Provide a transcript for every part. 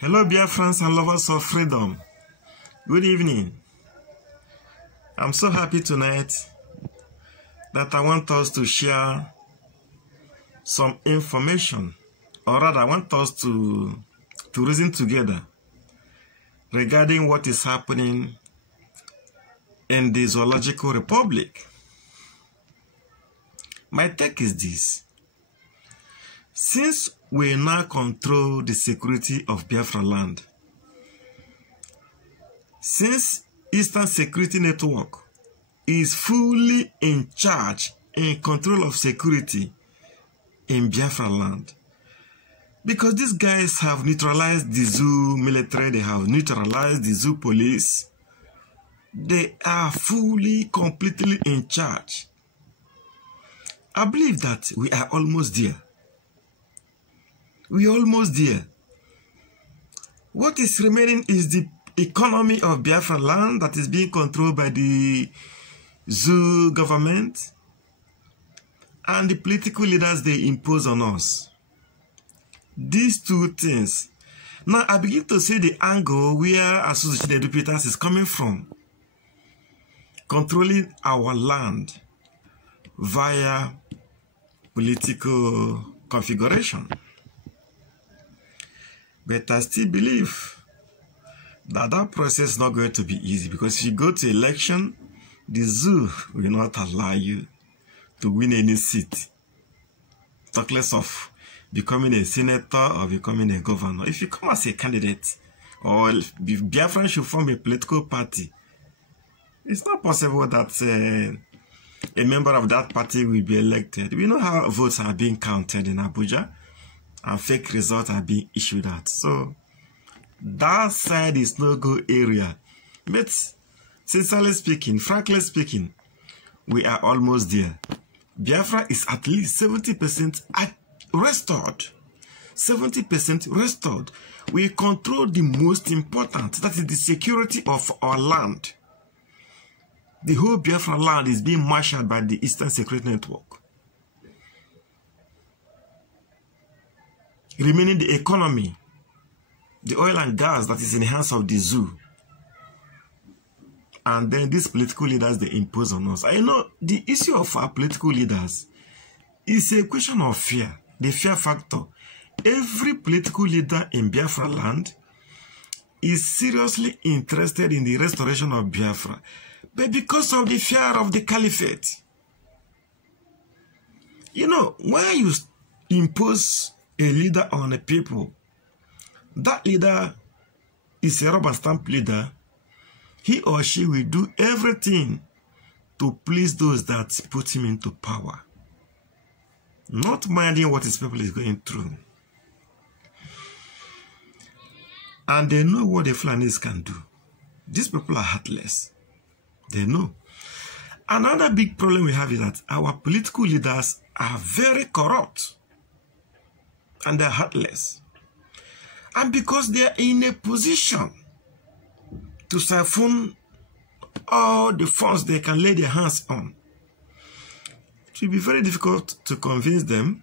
Hello, dear friends and lovers of freedom. Good evening. I'm so happy tonight that I want us to share some information, or rather, I want us to reason together regarding what is happening in the Zoological Republic. My take is this. Since we now control the security of Biafra land, since Eastern Security Network is fully in charge, in control of security in Biafra land, because these guys have neutralized the zoo military, they have neutralized the zoo police, they are fully, completely in charge. I believe that we are almost there. We are almost there. What is remaining is the economy of Biafra land that is being controlled by the zoo government and the political leaders they impose on us. These two things. Now I begin to see the angle where Associated Educators is coming from. Controlling our land via political configuration. But I still believe that that process is not going to be easy, because if you go to election, the zoo will not allow you to win any seat. Talk less of becoming a senator or becoming a governor. If you come as a candidate, or if Biafra should form a political party, it's not possible that a member of that party will be elected. We know how votes are being counted in Abuja, and fake results are being issued out. So that side is no-go area. But sincerely speaking, frankly speaking, we are almost there. Biafra is at least 70% restored. 70% restored. We control the most important, that is the security of our land. The whole Biafra land is being marshaled by the Eastern Security Network. Remaining the economy, the oil and gas that is in the hands of the zoo. And then these political leaders, they impose on us. I know the issue of our political leaders is a question of fear, the fear factor. Every political leader in Biafra land is seriously interested in the restoration of Biafra, but because of the fear of the caliphate. You know, when you impose a leader on a people, that leader is a rubber stamp leader. He or she will do everything to please those that put him into power, not minding what his people is going through. And they know what the Fulanis can do. These people are heartless. They know. Another big problem we have is that our political leaders are very corrupt. And they're heartless. And because they are in a position to siphon all the funds they can lay their hands on, it will be very difficult to convince them,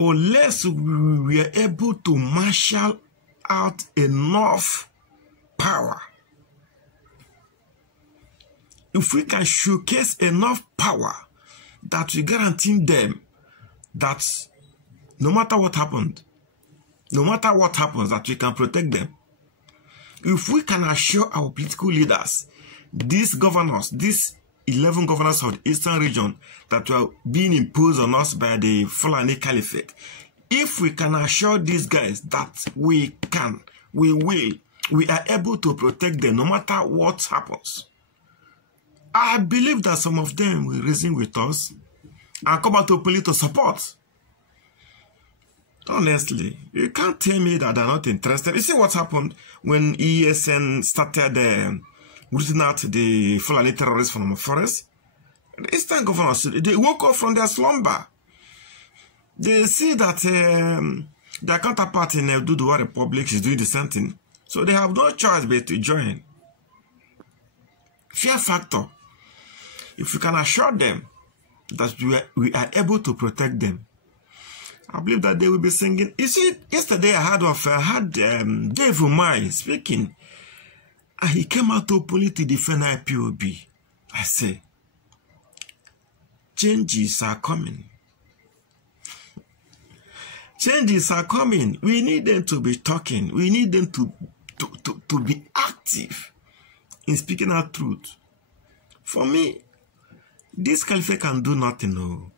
unless we are able to marshal out enough power. If we can showcase enough power that we guarantee them that no matter what happened, no matter what happens, that we can protect them. If we can assure our political leaders, these governors, these 11 governors of the Eastern region that were being imposed on us by the Fulani Caliphate, if we can assure these guys that we are able to protect them no matter what happens, I believe that some of them will reason with us and come out to political support. Honestly, you can't tell me that they're not interested. You see what happened when ESN started rooting out the Fulani terrorists from the forest? The Eastern governors, they woke up from their slumber. They see that their counterpart in Duduwa Republic is doing the same thing. So they have no choice but to join. Fear factor. If we can assure them that we are able to protect them, I believe that they will be singing. You see, yesterday I had Dave Umai speaking. And he came out openly to defend IPOB. I say, changes are coming. Changes are coming. We need them to be talking. We need them to be active in speaking our truth. For me, this caliphate can do nothing. No.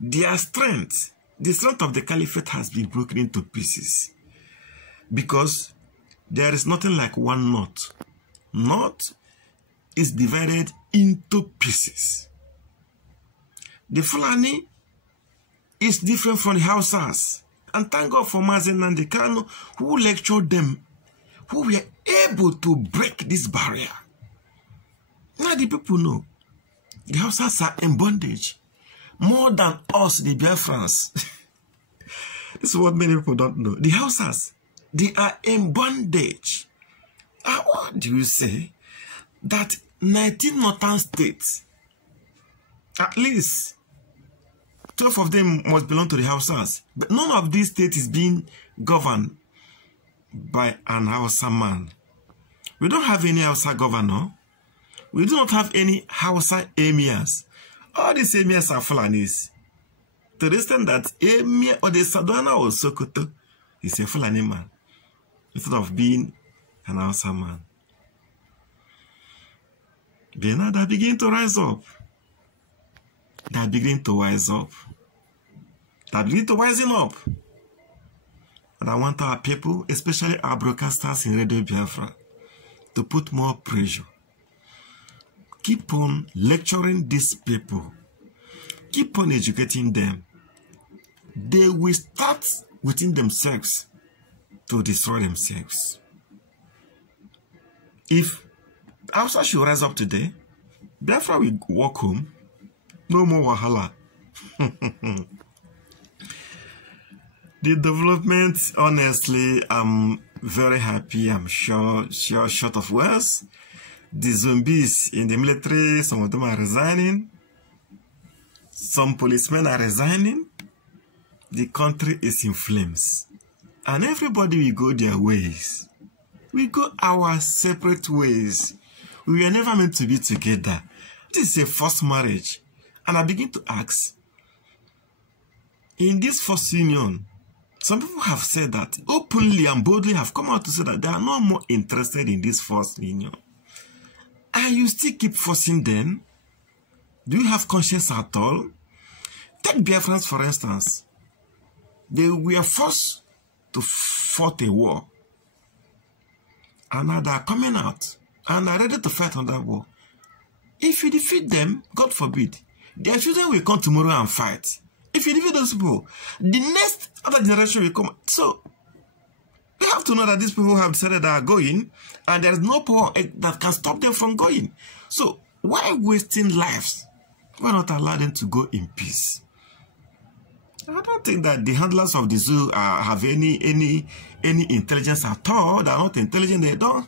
Their strength, the strength of the caliphate has been broken into pieces. Because there is nothing like one knot. Knot is divided into pieces. The Fulani is different from the Hausas. And thank God for Mazi Nnamdi Kanu, who lectured them, who were able to break this barrier. Now the people know the Hausas are in bondage more than us, the Biafrans. This is what many people don't know. The Hausas, they are in bondage. What do you say? That 19 northern states, at least 12 of them must belong to the Hausas. But none of these states is being governed by an Hausa man. We don't have any Hausa governor. We do not have any Hausa emirs. All these emirs are Fulanis. To the extent that emir or the Sadwana or Sokoto is a Fulani man, instead of being an Hausa man. Then they begin to rise up. They are beginning to wise up. They are beginning to wisen up. And I want our people, especially our broadcasters in Radio Biafra, to put more pressure. Keep on lecturing these people. Keep on educating them. They will start within themselves to destroy themselves. If Hausa should rise up today, Biafra will walk home. No more wahala. The development, honestly, I'm very happy. I'm sure short of words. The zombies in the military, some of them are resigning. Some policemen are resigning. The country is in flames. And everybody will go their ways. We go our separate ways. We were never meant to be together. This is a forced marriage. And I begin to ask, in this forced union, some people have said that openly and boldly have come out to say that they are no more interested in this forced union. And you still keep forcing them? Do you have conscience at all? Take Biafrans, for instance. They were forced to fight a war. And now they are coming out and are ready to fight on that war. If you defeat them, God forbid, their children will come tomorrow and fight. If you defeat those people, the next other generation will come. So, we have to know that these people have decided they are going, and there is no power that can stop them from going. So, why wasting lives? Why not allow them to go in peace? I don't think that the handlers of the zoo have any intelligence at all. They are not intelligent. They don't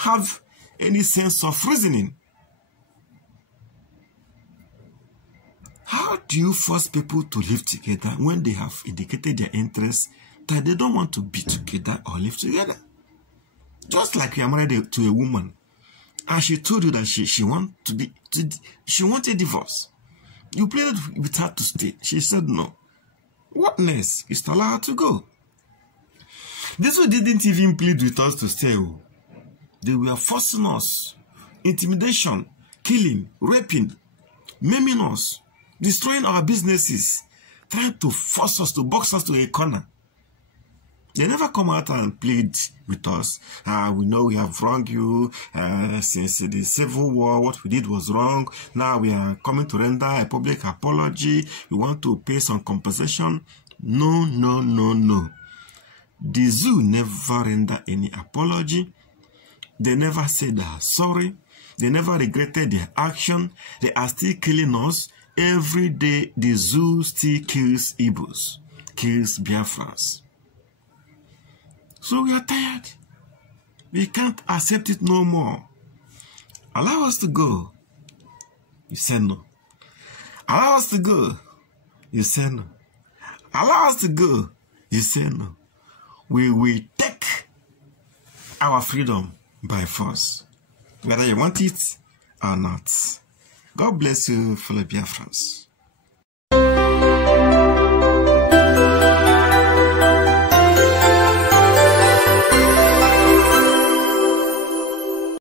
have any sense of reasoning. How do you force people to live together when they have indicated their interests that they don't want to be together or live together? Just like you are married to a woman, and she told you that she wants a divorce. You pleaded with her to stay. She said no. What next? You still allow her to go. These who didn't even plead with us to stay. They were forcing us. Intimidation, killing, raping, maiming us, destroying our businesses, trying to force us, to box us to a corner. They never come out and plead with us. We know we have wronged you since the Civil War. What we did was wrong. Now we are coming to render a public apology. We want to pay some compensation. No, no, no, no. The zoo never render any apology. They never said they are sorry. They never regretted their action. They are still killing us. Every day, the zoo still kills Igbos, kills Biafrans. So we are tired. We can't accept it no more. Allow us to go. You say no. Allow us to go. You say no. allow us to go. You say no. We will take our freedom by force, whether you want it or not. God bless you, fellow Biafrans.